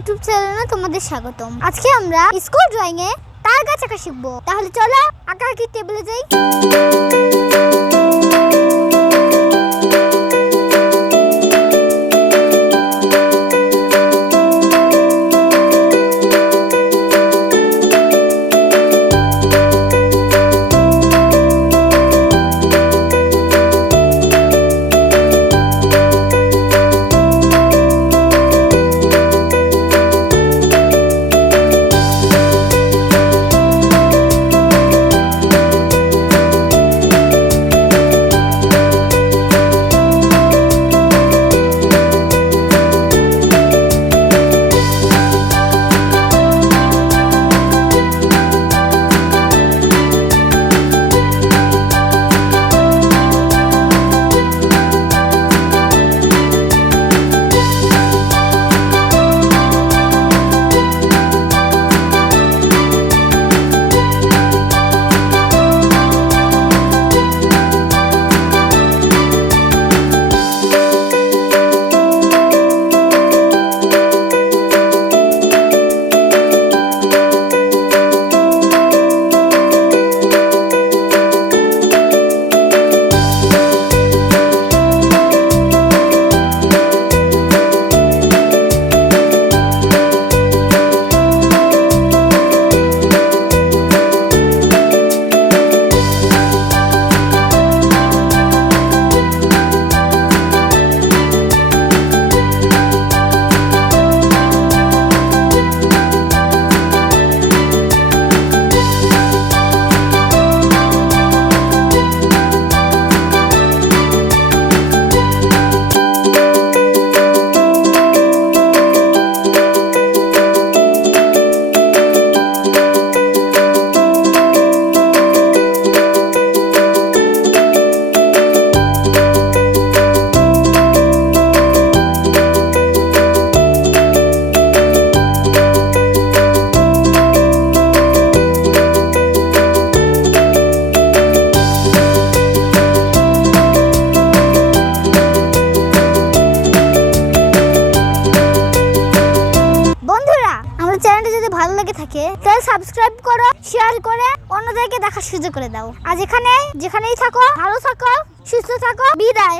YouTube চ্যানেলে তোমাদের স্বাগতম। আজকে আমরা স্কুল ড্রয়িং এ তার গাছ আঁকা শিখবো। তাহলে চলো আঁকাআঁকি টেবিলে যাই। চ্যানেলটা যদি ভালো লাগে থাকে তাহলে সাবস্ক্রাইব করো, শেয়ার করে অন্যদেরকে দেখার সুযোগ করে দাও। আর যেখানেই থাকো ভালো থাকো, সুস্থ থাকো। বিদায়।